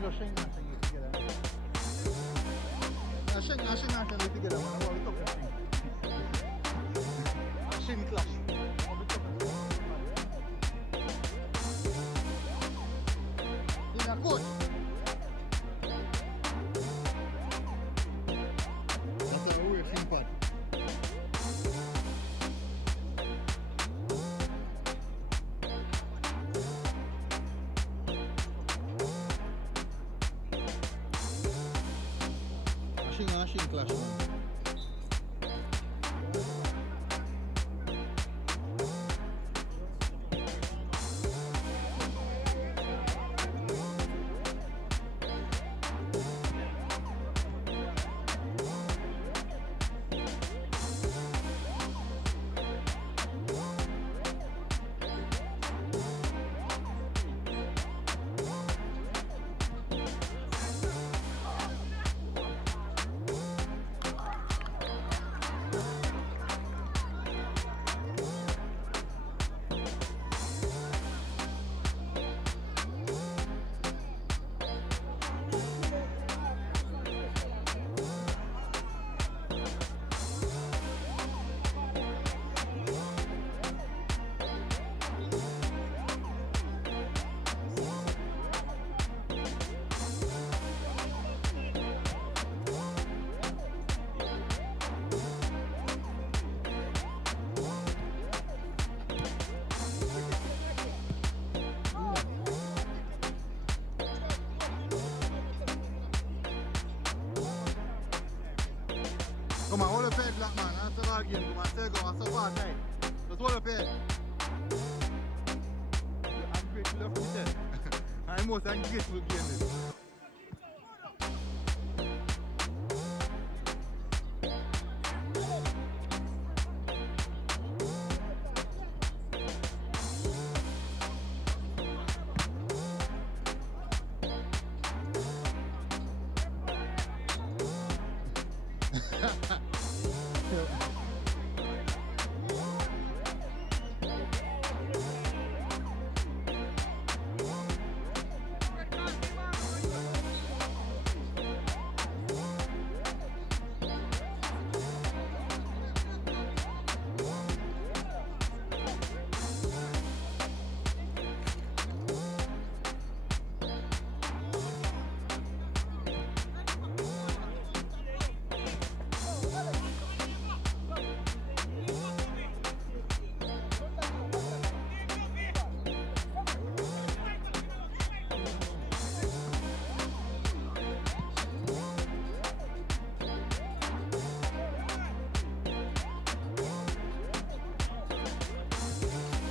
just shing it together. Shing it together, man. What we talking about? Shin clash. What we talking about? In a coach. That's a real shin pad. Shin clash, man. Come on, hold up head, black man. That's the ball game. Come on, stay go. That's so far tight. Just hold up head. You're ungrateful of yourself. I'm most ungrateful game this.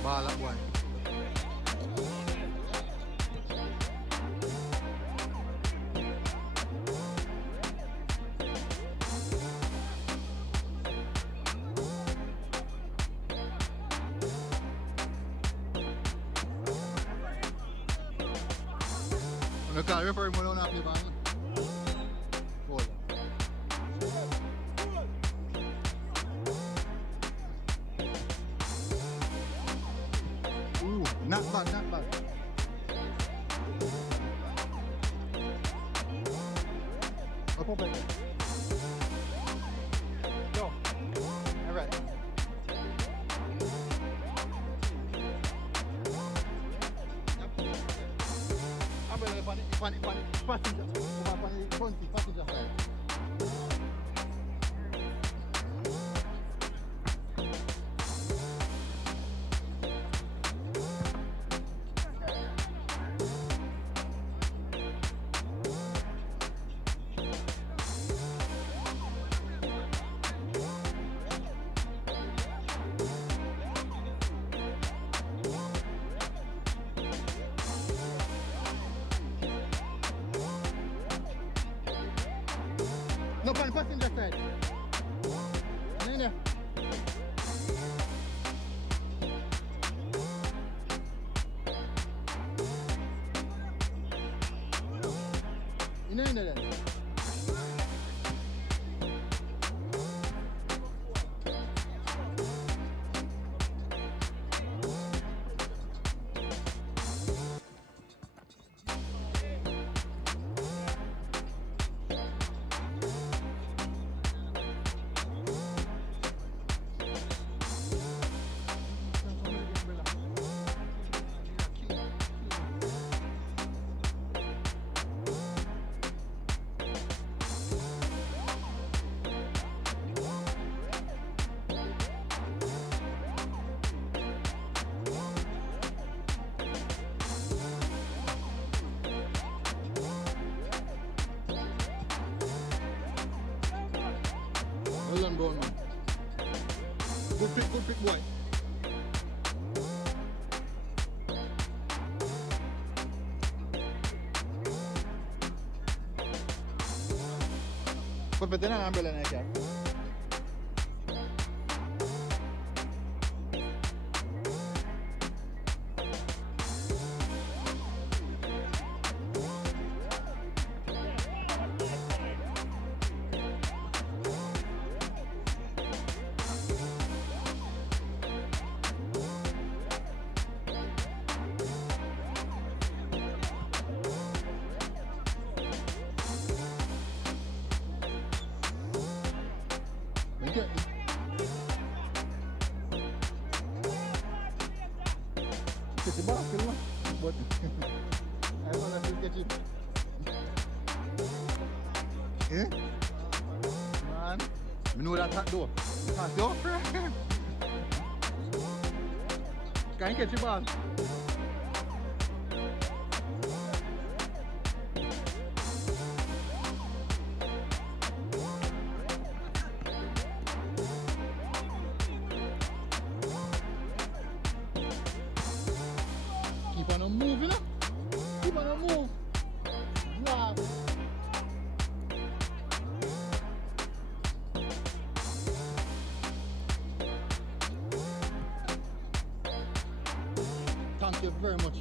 Ball up one. Ano ka, referee mo lang na play ba? Ball. Ooh, not bad, not bad. Up on back. Go. All right. I'm ready to passenger. Passenger side. No, pan passenger side. Nene. Nene then. Well done, Brown man. Good pick, boy. Pues vete en la umbrella en el Catch the ball, kill him. But I don't know if he'll catch it. Yeah? Man, you know that hot door. Hot door? Can't catch the ball. Keep on moving, you know? Keep on move. Wow. Thank you very much.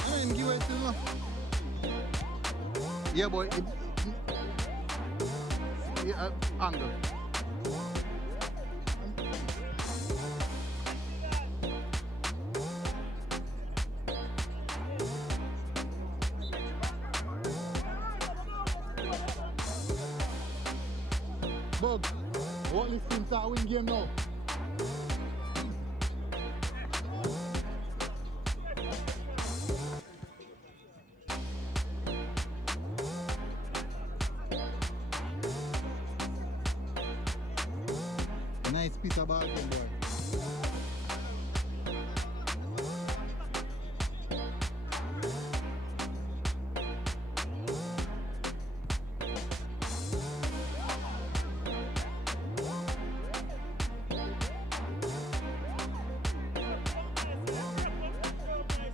I didn't give it to you. Yeah, boy. Yeah, angle. Bug, what this team start win game now? Nice piece of ball game, boy.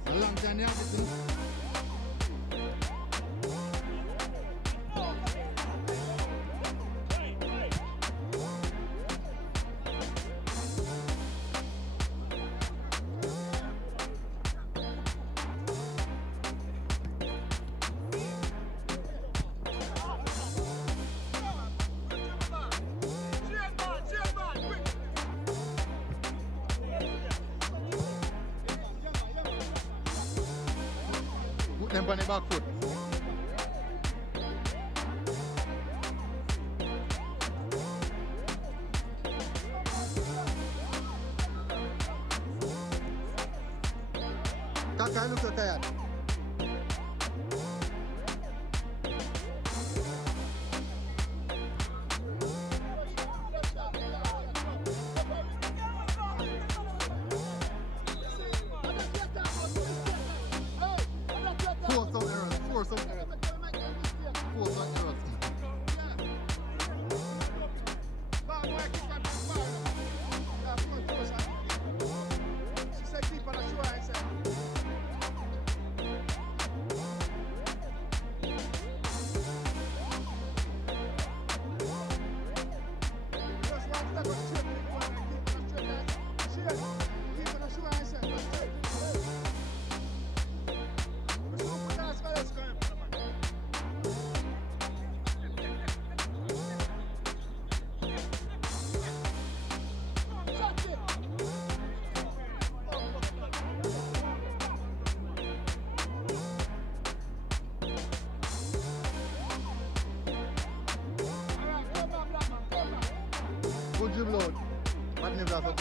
A long time they have this, you know? Put them on the back foot. Kaka, look so tired. Force some errors. She said keep on the shore, I said. Good dribble out. What name that up?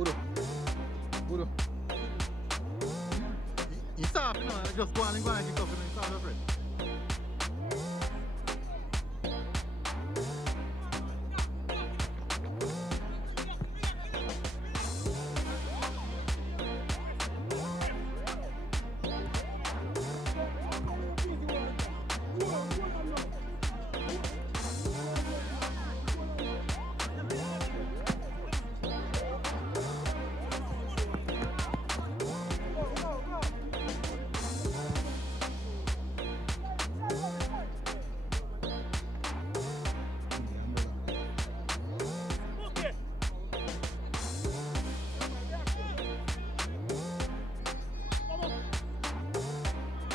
Budo. Budo. He's soft, you know, just go on and keep talking to him, soft, my friend.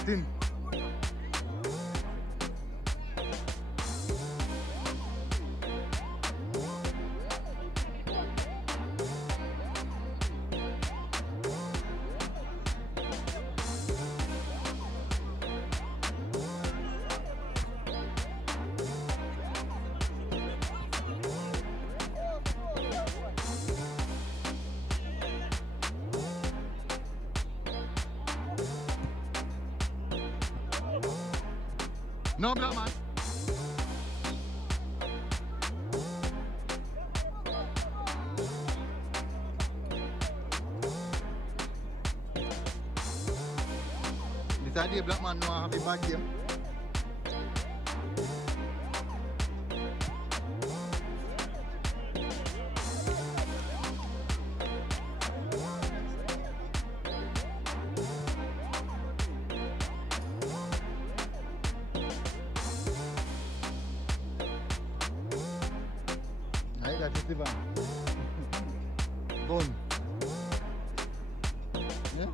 Tin. No, black man. This idea black man know have a bad game. Aí that is the van. Done. Yeah?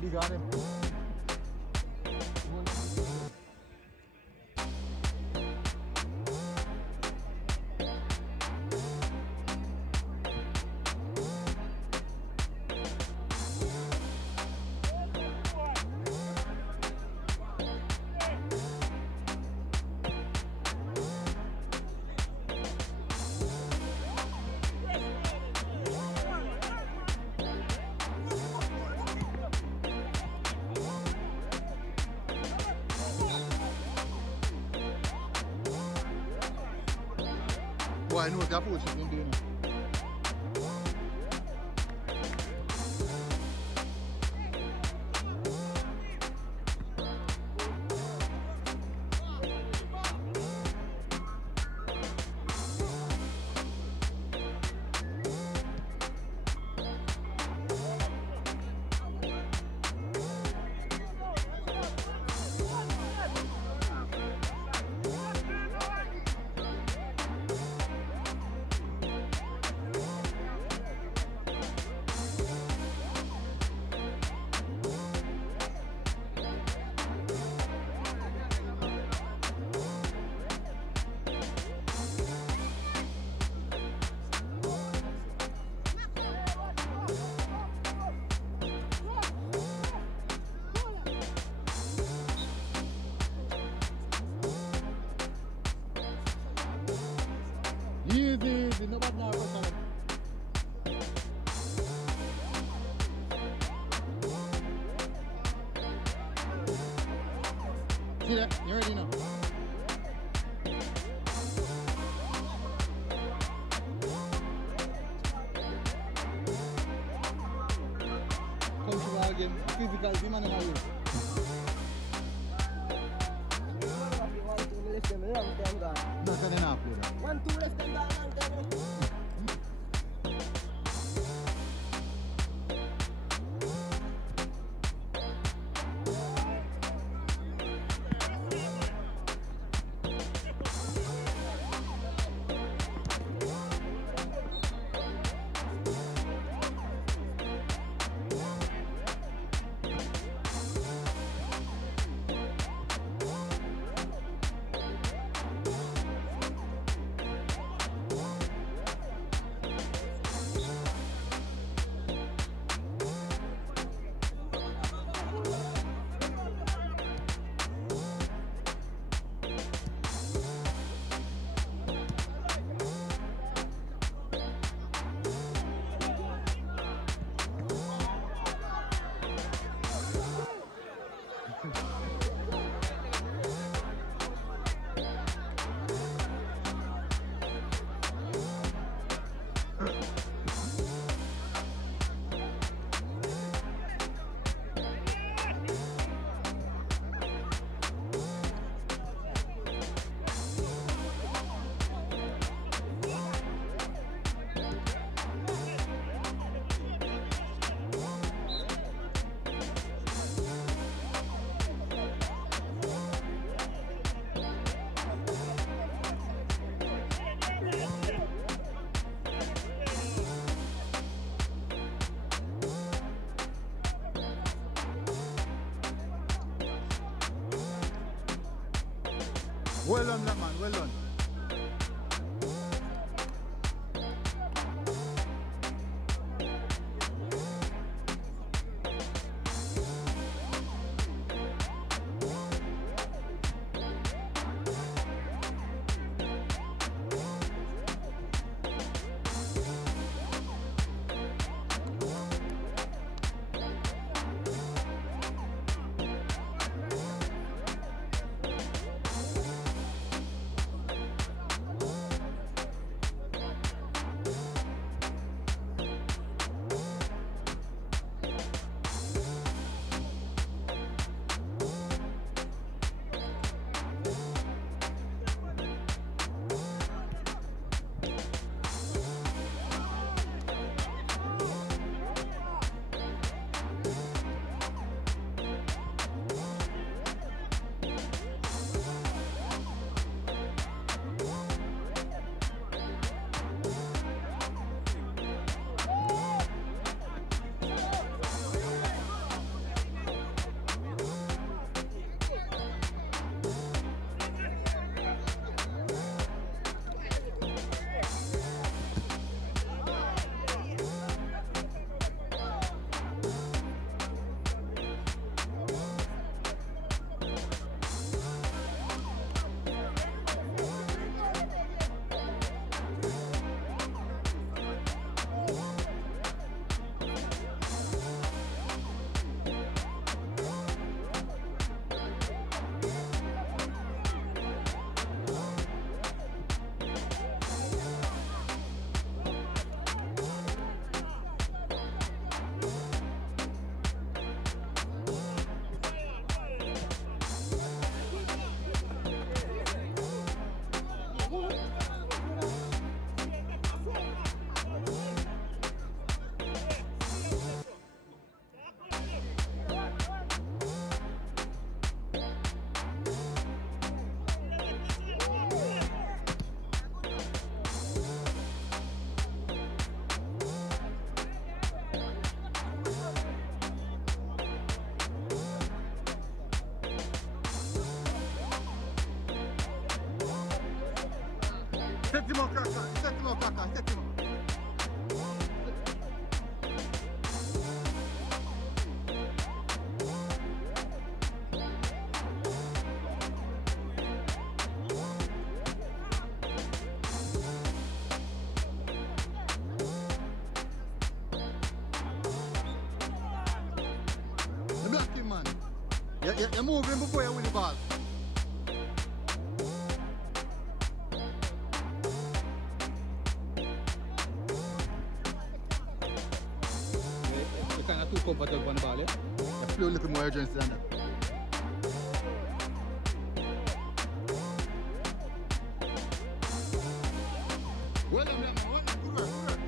He got him. Boy, I know what that approach is going to do now. Easy, nobody knows what's on. See that? You already know. Come to again. Physical, the man in my way. Not gonna play that. 1, 2 left and down, Well done, black man, well done. Settimo cacca, settimo cacca, settimo. The black team, man. You're moving before you win the ball. You're kind of too comfortable on the ball, yeah? You have to play a little more urgency than that. Well done, black man. Well done. Good work, good work.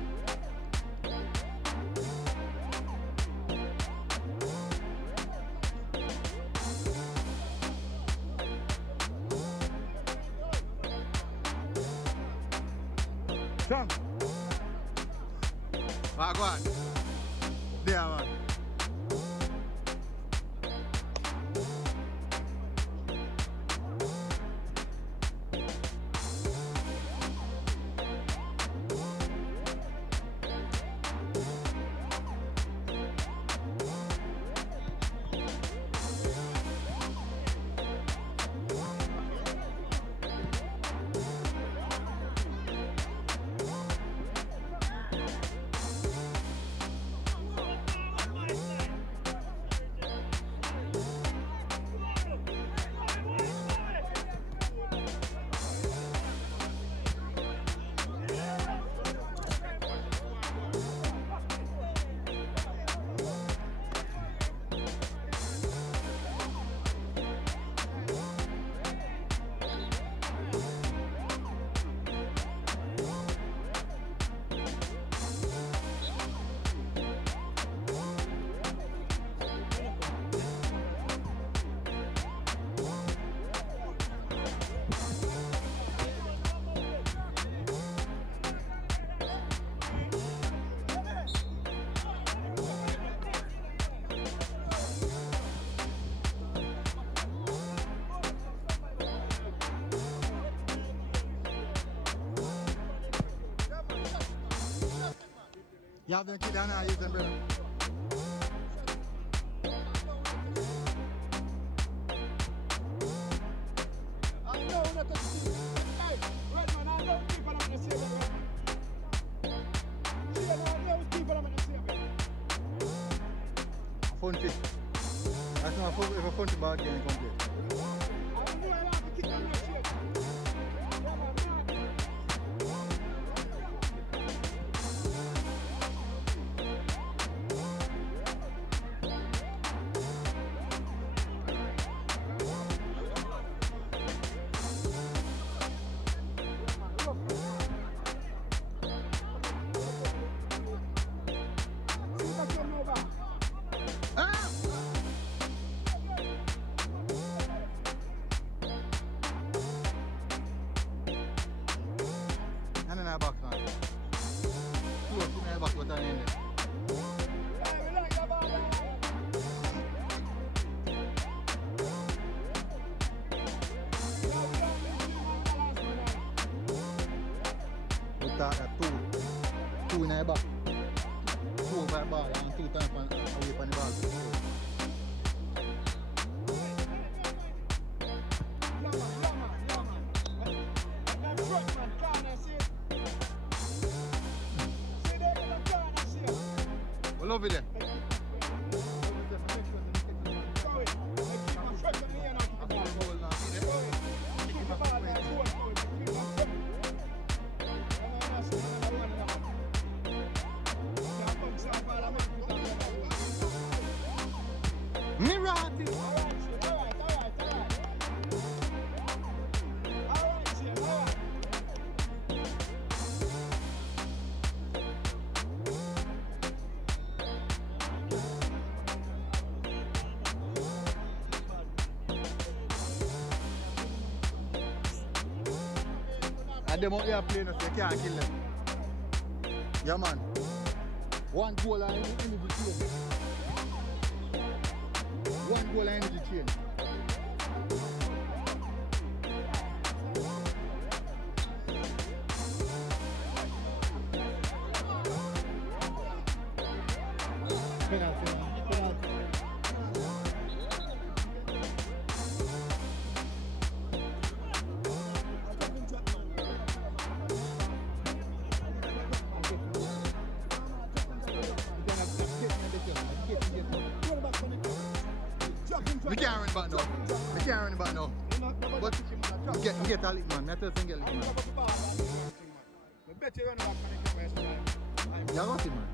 Strong. Ah, go on. There, man. You have them kid and I use them, brother. I know not to see. Hey, Redman, I know people I'm going to say that. See, I know people I'm going to say that. Fun thing. That's not a fun bad game complete. I know I have to kick on your shit. Yeah, man. And then I back now. Close in my back, but I end it. We thought that two in my back. Two over the ball and 2 times away from the ball. We love it there. Mirati! And them out there playing us, you can't kill them. Yeah, man. 1 goal and energy chain. 1 goal and energy chain. Penalty, man. Penalty. We can't run back now. We can't run back now. But we get a lick, man. I tell you, get a lick, man. I bet you run back on the camera. You got it, man.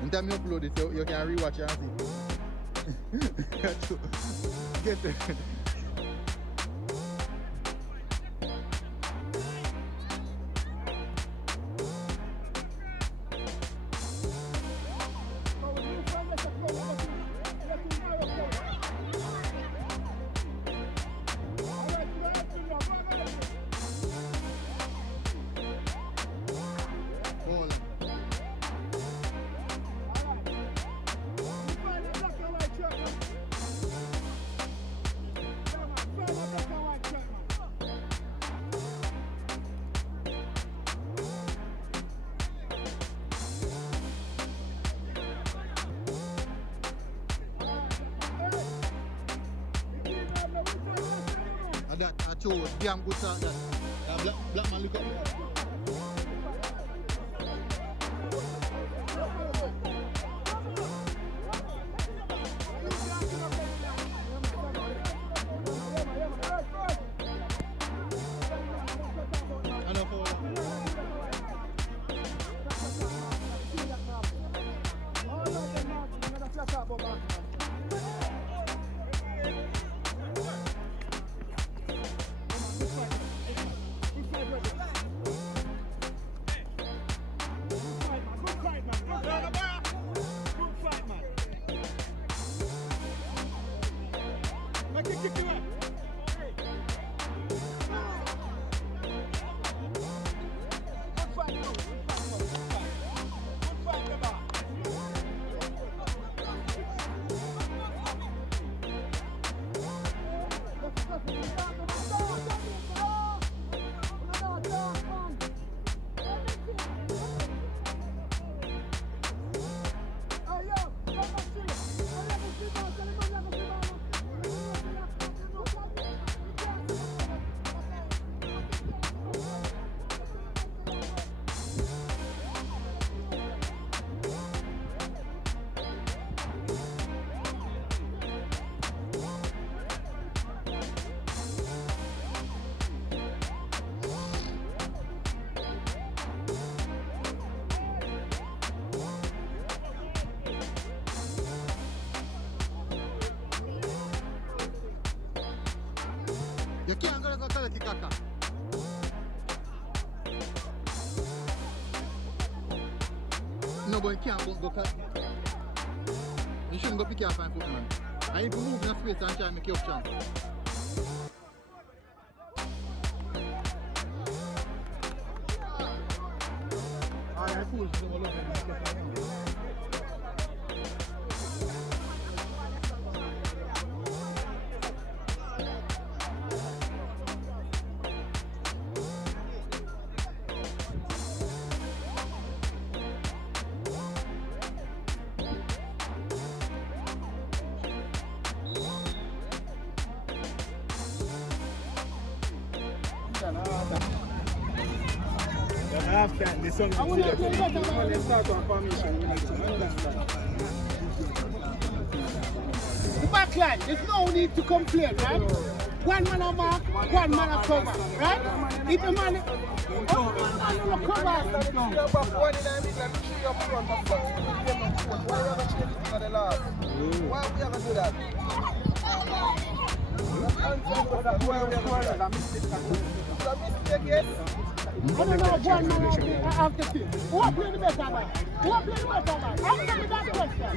Anytime you upload it, you can rewatch it and see. Get it. That I chose damn good start that black man look up. I know for You can't go collect the caca. No, but you can't go collect. You shouldn't go pick your fine foot, man. And if you move in a space and try to make your chance. Alright, cool. After the sun will see that when they start on formation, we need to understand. The backline, there's no need to complain, right? One man a mark, one man a cover, right? If the man a cover, why we have to do that? I don't know one man after two. Who are playing the better man? Who are playing the better man? Answer me that question.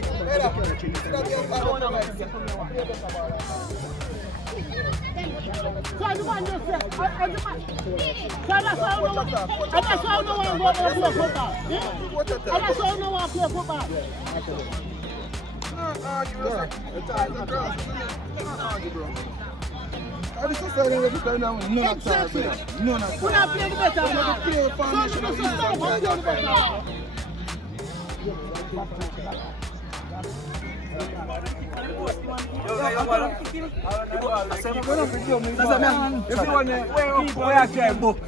So the man just said, so that's why I don't want to go to football. And that's why I don't want to play football. Exactly. We're not playing the better man. So the start of the better.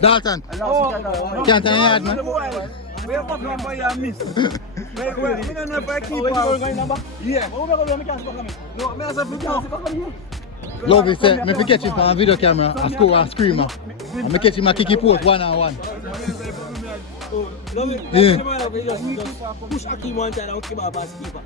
Dalton, can't tell you, man. Love it, say, me catch him on video camera and score and screamer. And me catch him and kick him post 1-on-1. Yeah. Push Akim one time and keep up as keeper.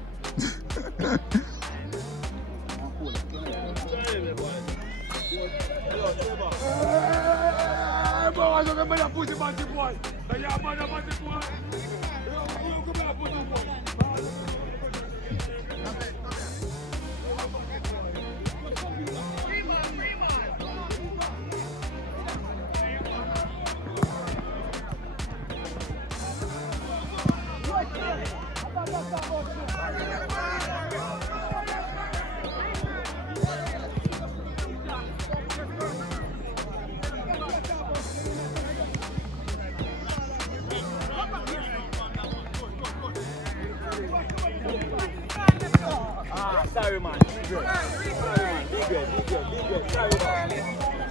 Sorry man, be good.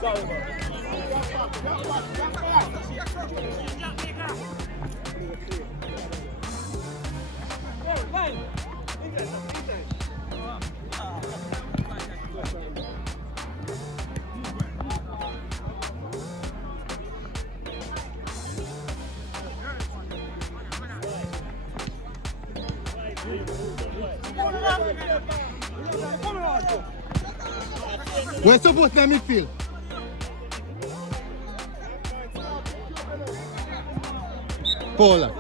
Sorry man. Where's supposed to midfield? Paula.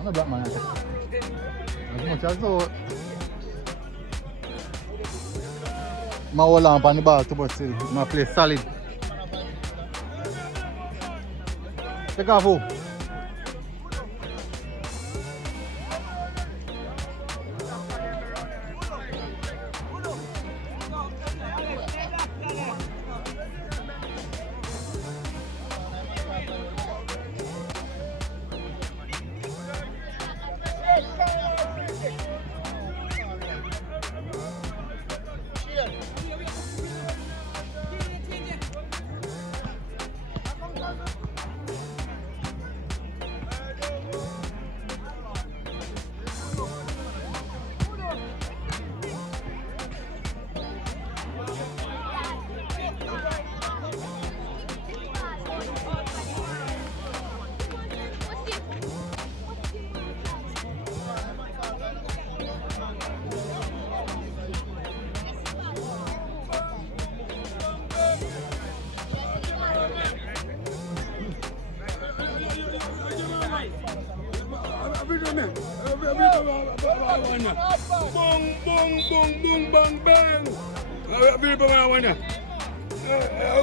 I'm a black man. As much as though I hold on the ball too much still. I play solid. Take off who?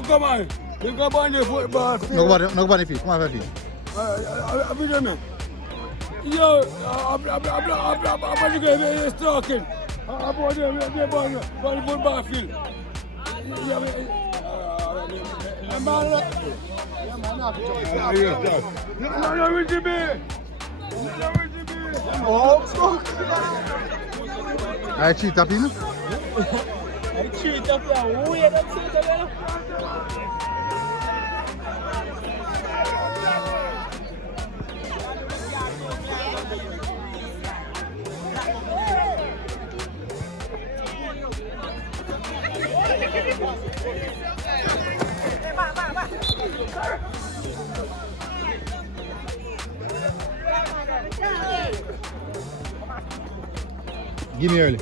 Come on. You come on the football field. Nobody feet. Come on, feet. Yo, I'm talking. I'm on the football field. I cheat up in. I cheat up here. Who you don't cheat up here? Give me early.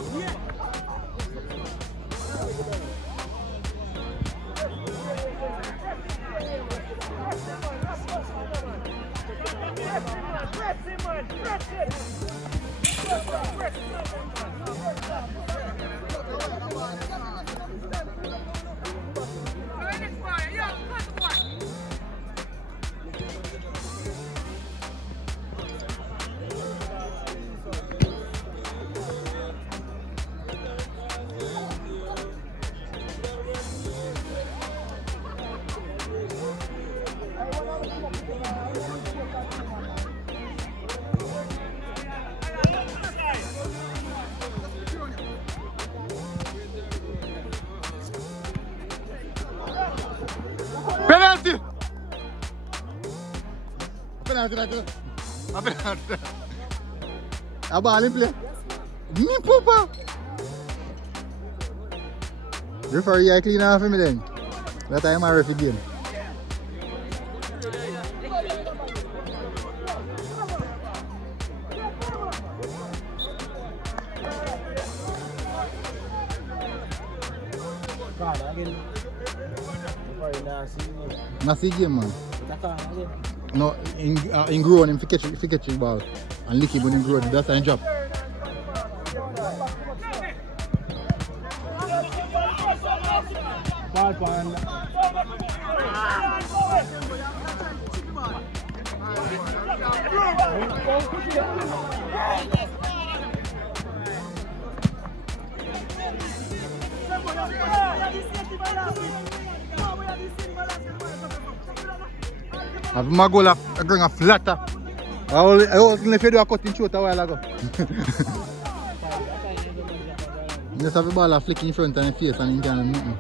Penalty! Penalty. A ball in play. Me papa. Referee, I clean off me then. That time I referee game. Not see game, man. No, in grown him catch the ball and lick him when he grown. That's a job. I've my goal of going a flatter. I only fed you a cutting short a while ago. Just have the ball flick in front of your face and you can't do nothing.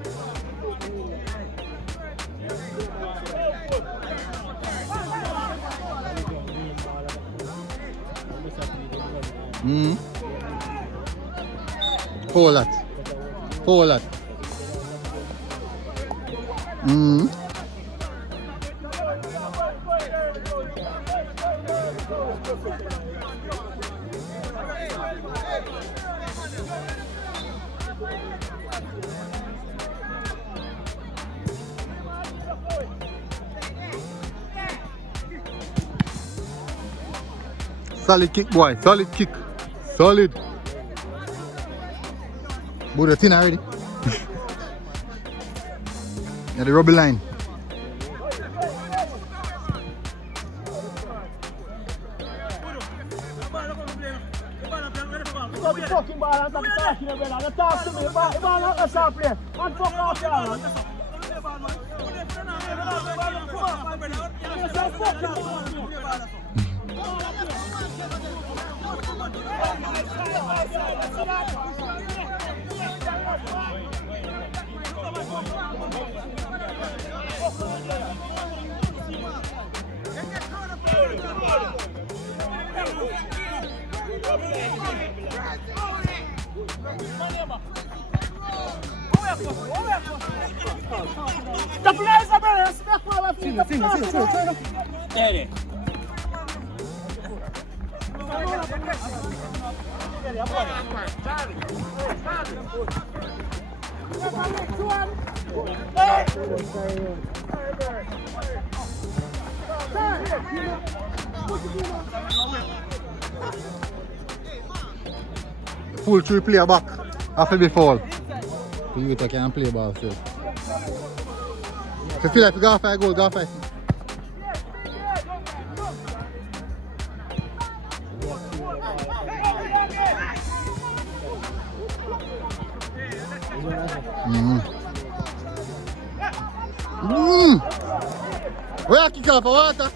Whole lot. Solid kick, boy. Solid kick. Solid. Buddha thin already. Yeah, the rubber line. Stop the fucking ball and stop talking to me. Don't talk to me. The ball not a sharp play. And fuck off here, man. The players are better. That's not what I feel. There. Full 3 player back after the fall. The youth can play ball still. If you feel like you go for a goal, go for it. Where kick off for water?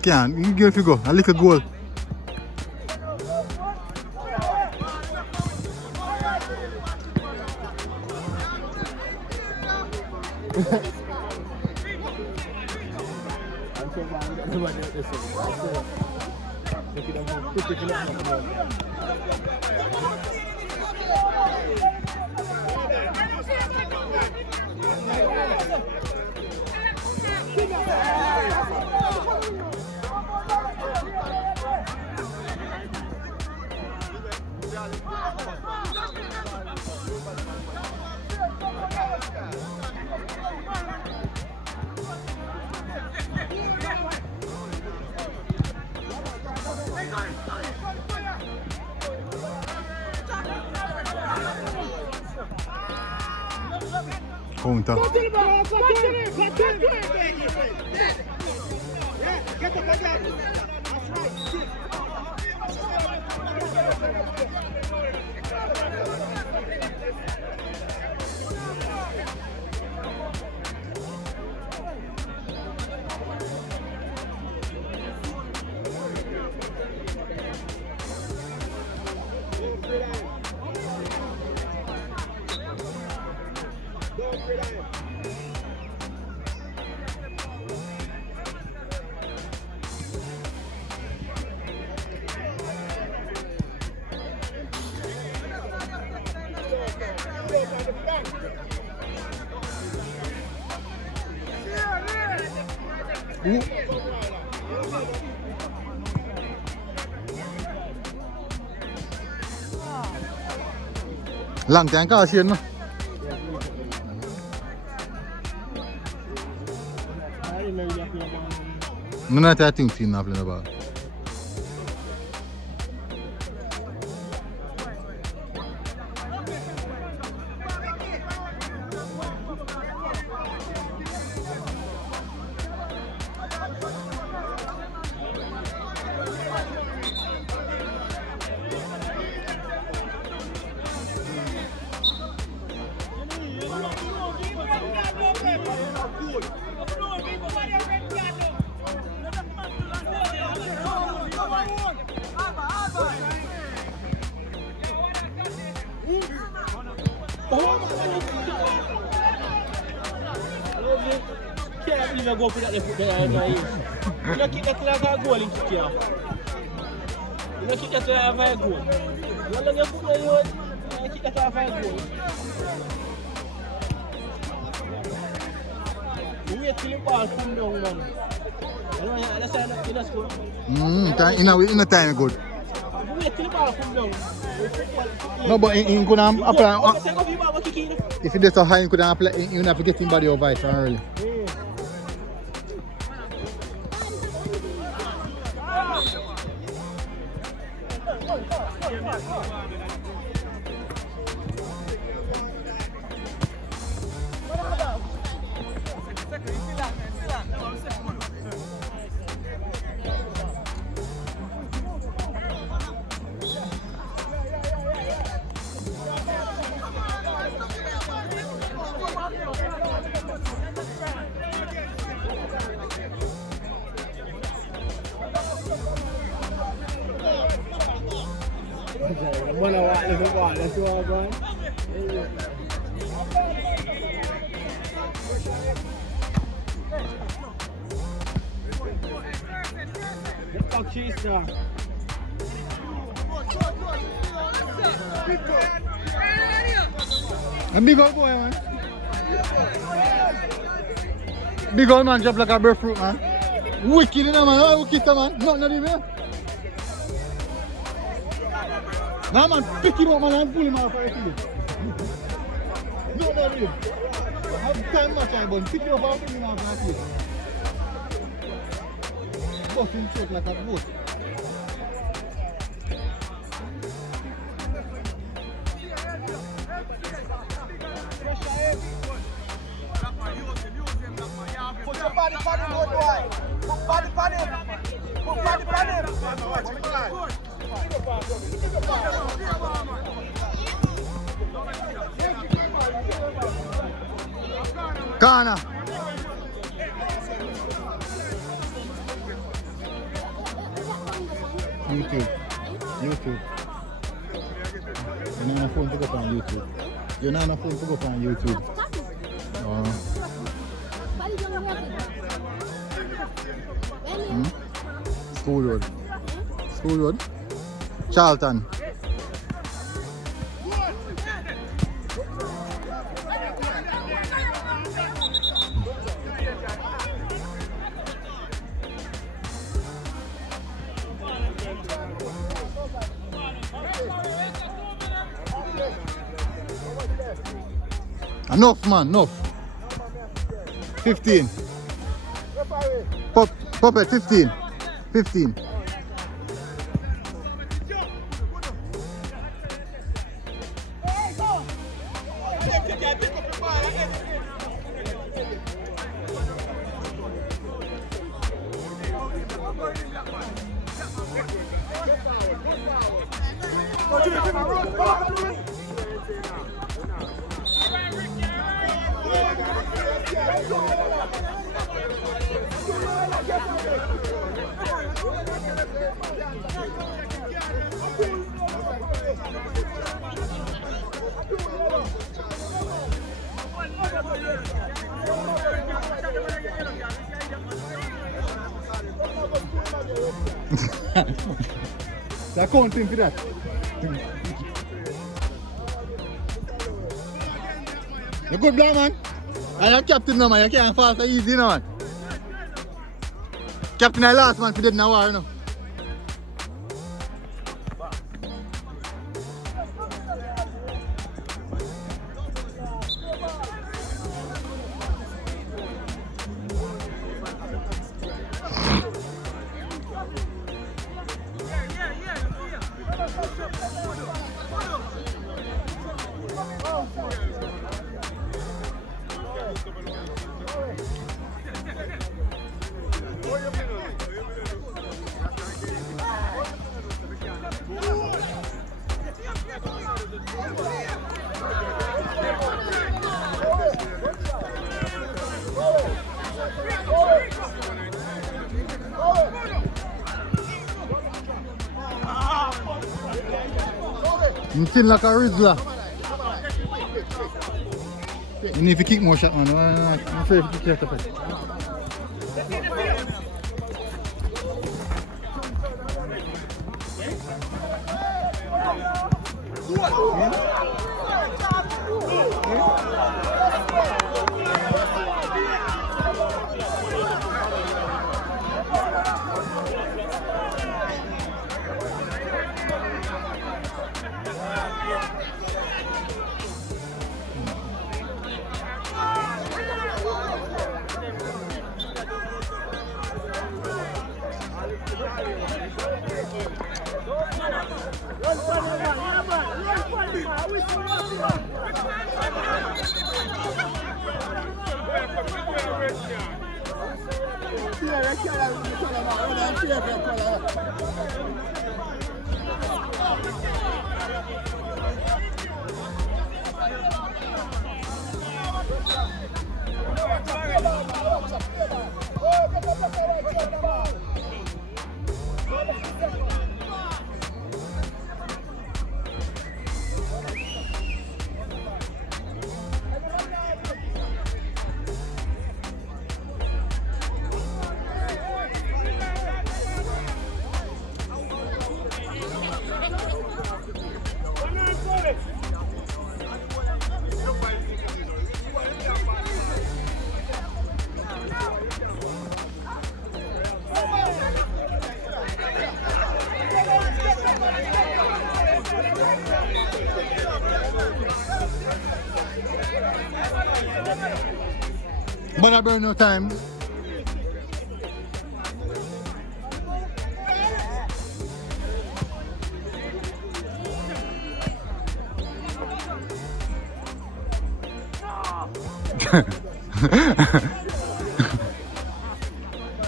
Can't, you give it a go, a little goal. Counter. Long time call Shane, no? None of that thing team not playing the ball. Can't believe I go for that left foot there. You know, kick that till I have a goal in kick here. You know, kick that till I have a goal. You know, your foot there, you kick that till I have a goal. You wait till the ball come down, man. You know, that's how you know score. In a time good. You wait till the ball come down. No, but in could apply. If it is so high, you could apply. You have to get him body over it early. That's all going. Get cheese now. A big old boy, man. Big old man, drop like a breadfruit, man. Wicked, you know, man. Oh, wicked, man. Not even. Nah, man, pick him up, man, and pull him out for a few. No, no, no. Have time much, I bun. Pick him up and pull him out for a few. Bust him short like a boat. Put your body on him, good boy. Put body on him. Put body on him. Ghana. YouTube. You're not on a phone to go on YouTube. You're not on a phone to go on YouTube. School Road. Charlton. Enough, man, enough. 15. Puppet, 15. 15. They're counting for that. You're good, black man. I am captain now, man. You can't fall so easy now, man. Captain I last man for dead in a war, you know. I'm feeling like a Rizzler. You need to kick more shot, man. I'm afraid to kick out of it. But I burn no time.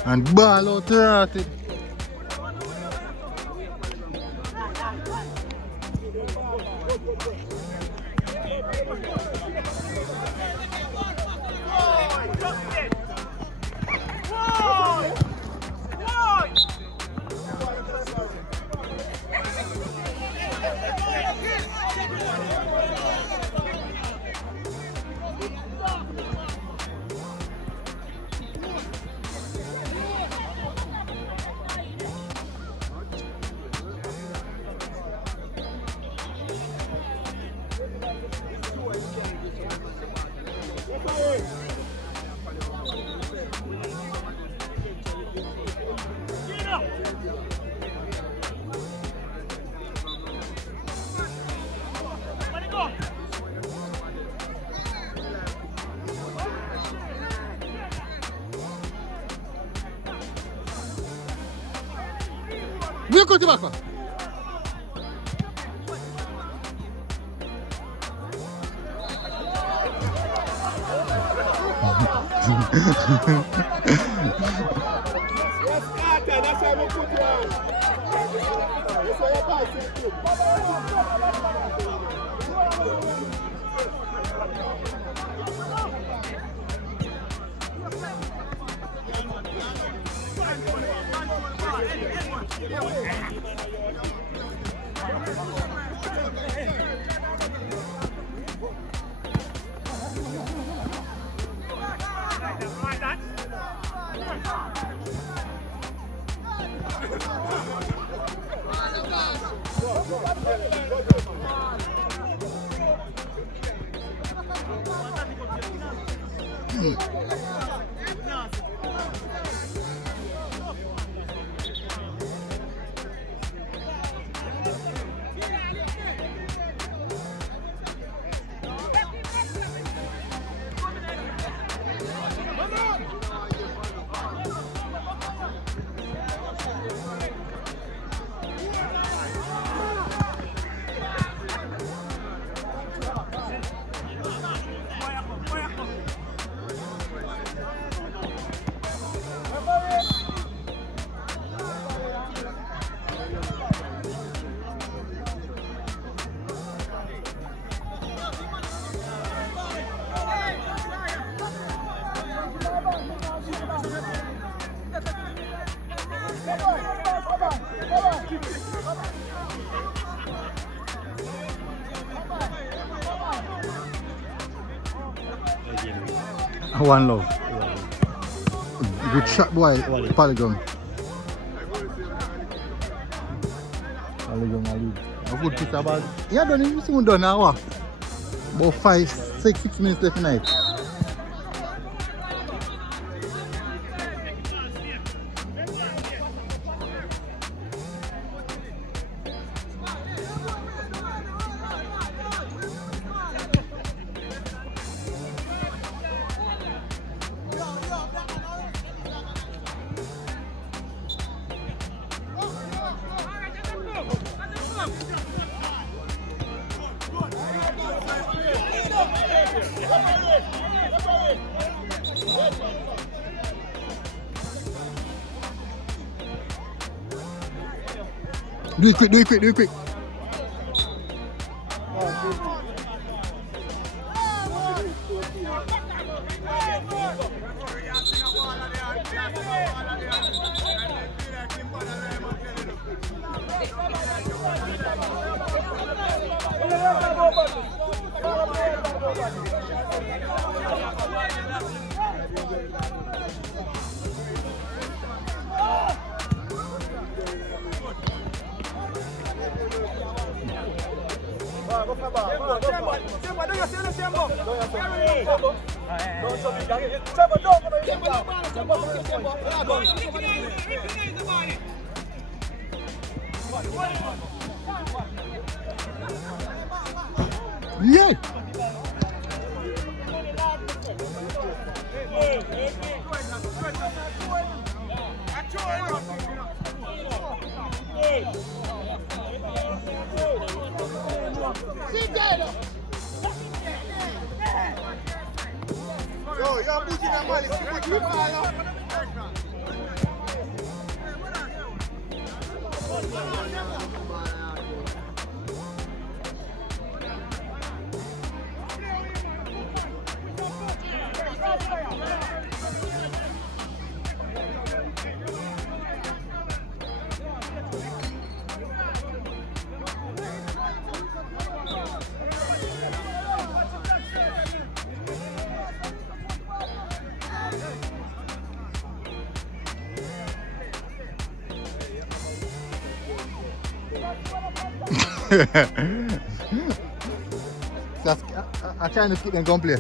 And ball out rotted. Viens côté back quoi. One love. Good shot, boy. Polygon. Polygon. A good piece of ball. Yeah, done it. You soon done now. About 6 minutes left tonight. Do it quick. Yeah. Yo, pushing that money. I'm trying to keep them going play.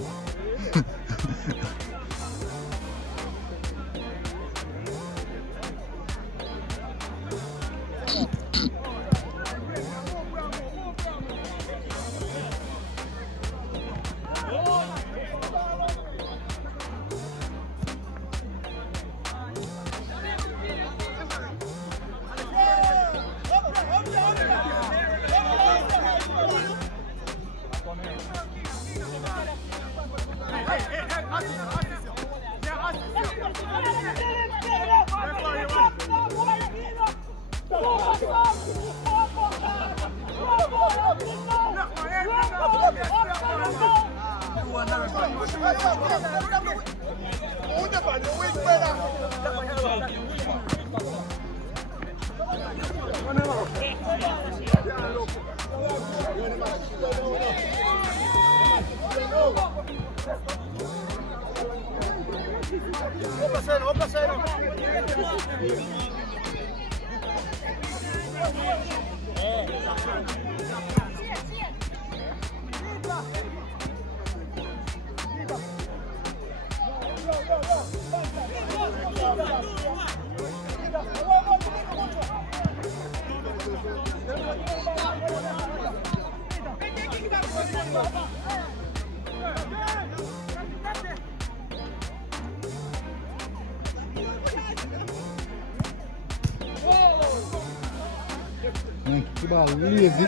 Ball lazy.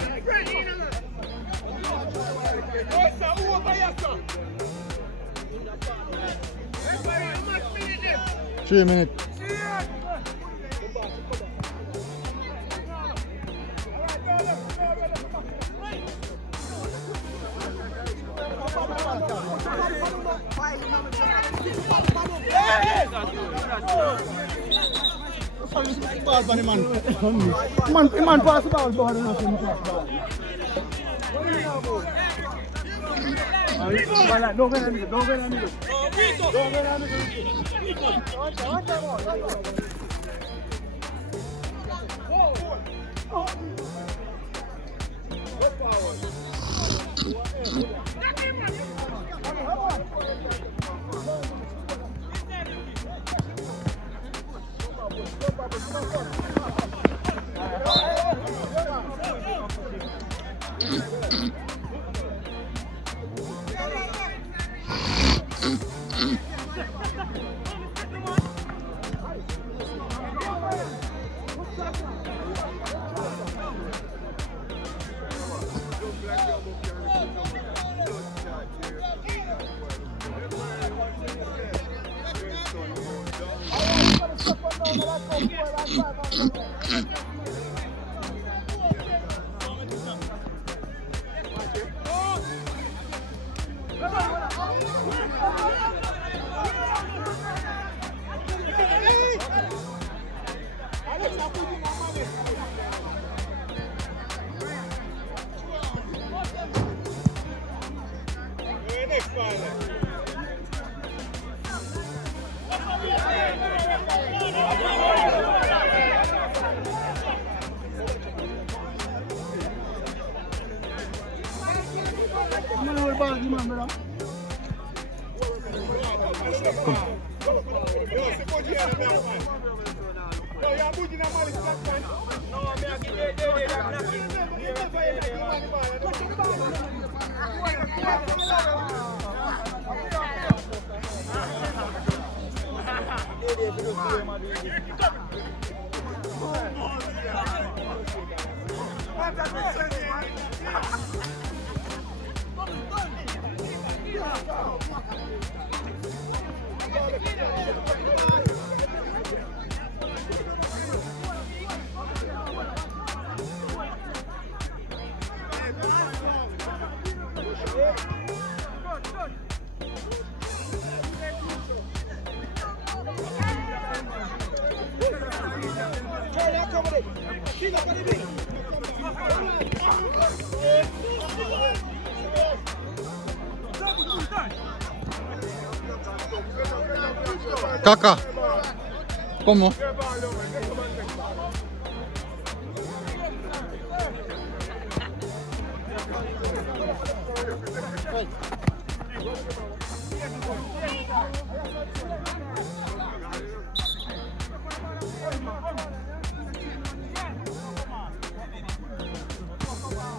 3 minutes. Ball for the man. Man pass the ball, but I don't know if he pass the ball. Don't go in the middle. Caca. ¿Cómo?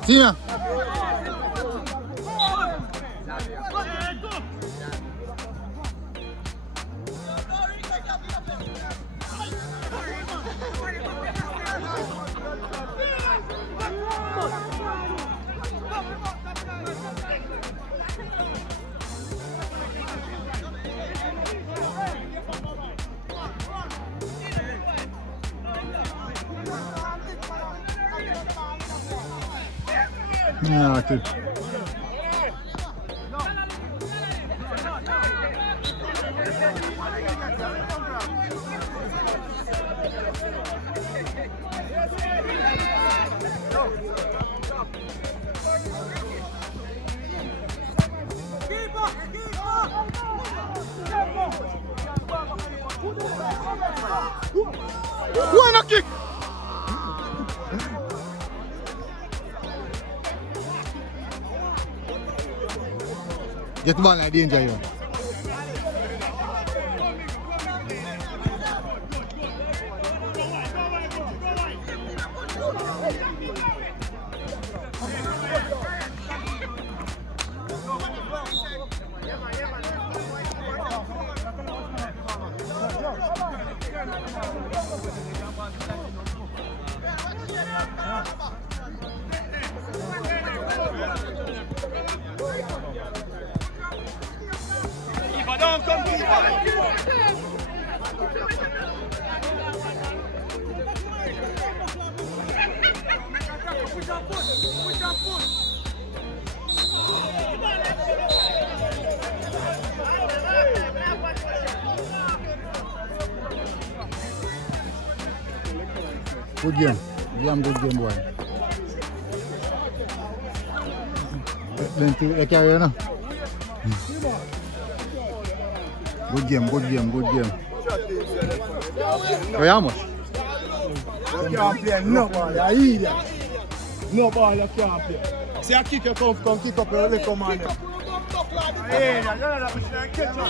Sí, ma. Ah, okay. Buena kick. Get the ball like danger here. Good game. Damn good game, boy. Then they carry on. Good game, good game, good game. Oh, how much? You can't play no ball, you idiot. No ball you can't play. See a kick you come kick up your little man. Hey, you know that we should catch up.